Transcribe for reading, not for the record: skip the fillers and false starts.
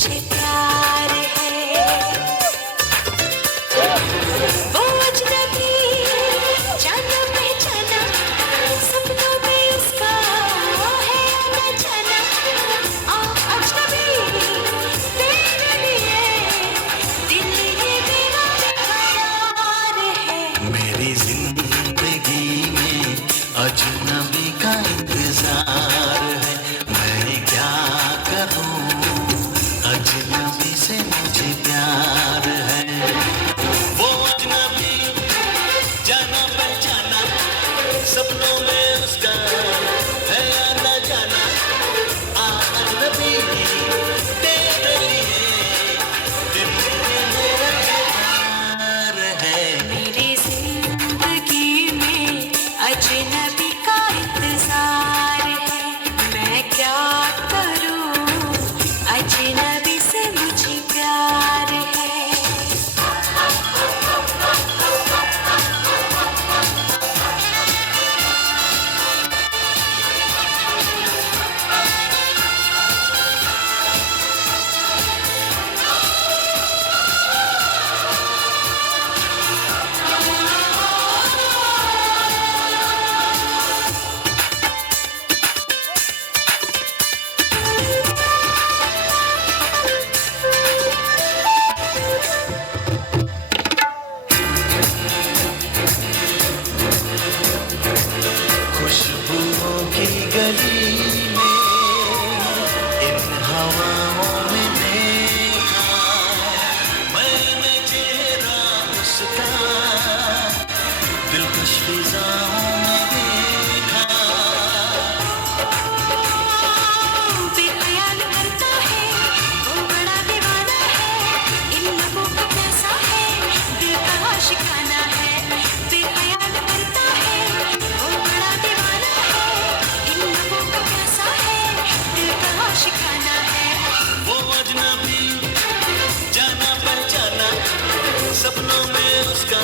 मुझे प्यार है। वो अजनबी जाना पहचाना, सपनों में उसका है आना जाना। अजनबी तेरे लिए दिल ये मेरा बेकरार है। मेरी जिंदगी में अजनबी का इंतजार है, मैं क्या करूं, अजनबी से मुझे प्यार है। वो अजनबी जाना पहचाना, सपनों में उसका है आना जाना। अजनबी तेरे लिए दिल ये मेरा प्यार है। मेरी जिंदगी में अजनबी का इंतजार है, मैं क्या करूं, अजनबी से मुझे प्यार है। खुशबुओं की गली में इन हवाओं में देखा मैंने चेहरा उसका, दिलकश फिजाओं में देखा। बेख्याल करता है वो बड़ा दीवाना है, इन लोगों को कैसा है दिल का आशिकाना है। बेख्याल करता है वो बड़ा दीवाना है, इन लोगों को कैसा है दिल का आशिकाना है। वो अजनबी जाना पहचाना, सपनों में उसका